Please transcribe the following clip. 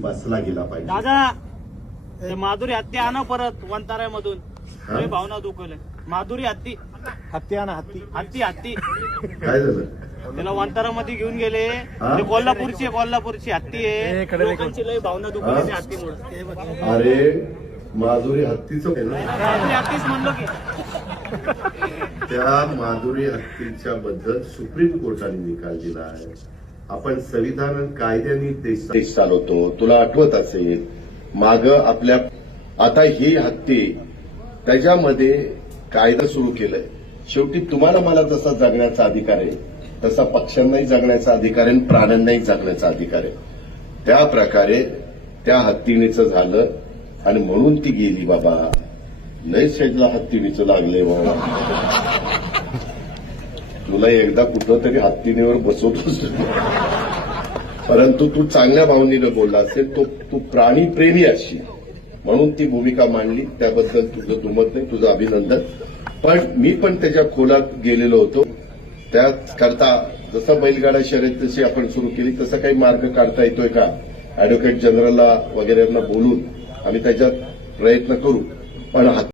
बसला गेला पाहिजे. दादा ते माधुरी हत्ती आणा परत वंताऱ्यामधून. लय भावना दुखवले. माधुरी हत्ती हत्ती आणा हत्ती. हत्ती काय झालं? त्याला वंतारामध्ये घेऊन गेले. ते कोल्हापूरची हत्ती आहे. लोकांची लय भावना दुखवली त्या हत्तीमुळे. अरे माधुरी हत्तीचं आहे ना? माधुरी हत्तीच म्हणलो की. त्या माधुरी हत्तीच्या बद्दल सुप्रीम कोर्टाने निकाल दिला आहे. आपण संविधान आणि कायद्याने देश चालवतो. तुला आठवत असेल माग आपल्या आता ही हत्ती त्याच्यामध्ये कायदा सुरू केलाय. शेवटी तुम्हाला मला जसा जगण्याचा अधिकार आहे तसा पक्ष्यांनाही जगण्याचा अधिकार आहे, प्राण्यांनाही जगण्याचा अधिकार आहे. त्या प्रकारे त्या हत्तीणीचं झालं आणि म्हणून ती गेली. बाबा लय शेजला हत्तीणीचं लागले बाबा. तुला एकदा कुठं तरी हत्तीणीवर बसवतोस, परंतु तू चांगल्या भावनेनं बोलला असेल. तू प्राणी प्रेमी असशील म्हणून ती भूमिका मांडली. त्याबद्दल तुझं दुमत नाही, तुझं अभिनंदन. पण मी पण त्याच्या खोलात गेलेलो होतो. त्याकरता जसं बैलगाडा शर्यत जशी आपण सुरू केली तसं काही मार्ग काढता येतोय का अॅडव्होकेट जनरलला वगैरेंना बोलून आम्ही त्याच्यात प्रयत्न करू. पण